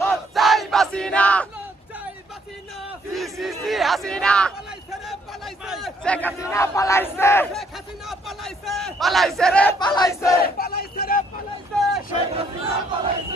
লজ্জায় বাসি না সিসি হাসিনা শেখ হাসিনা পালাইছে পালাইছে রে পালাইছে শেখ হাসিনা পালাইছে